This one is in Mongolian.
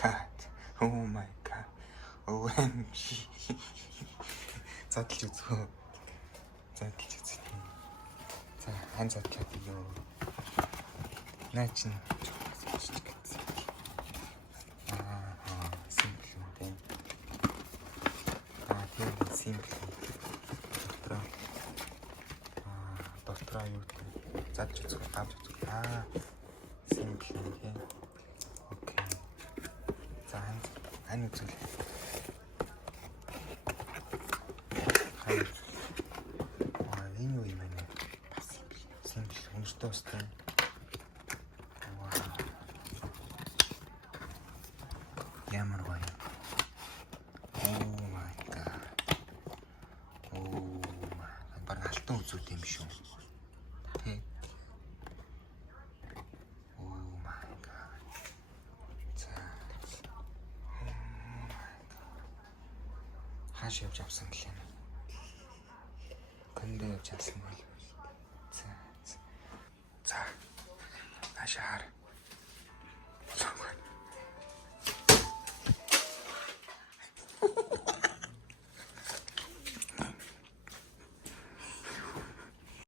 god. Oh my god. OMG. Задлж үзэх. Задлж үзэх. За хан задлаад юу. Наа чин simple юм тийм. Тийм simple. Дотроо юу тийм. Задж үзэх, авч үзэх. Simple юм тийм. Окей. За хан үзүүлээ. Энэ юу юм бэ? Simple өнөртөө устай. Ямар гоё. Oh my god. Бараг алтан үзүүд юм шүү. Тэ. Oh my god. За. Хааш явж авсан гэлээ. Көндөө явж авсан байл. За. Хаашаа хар.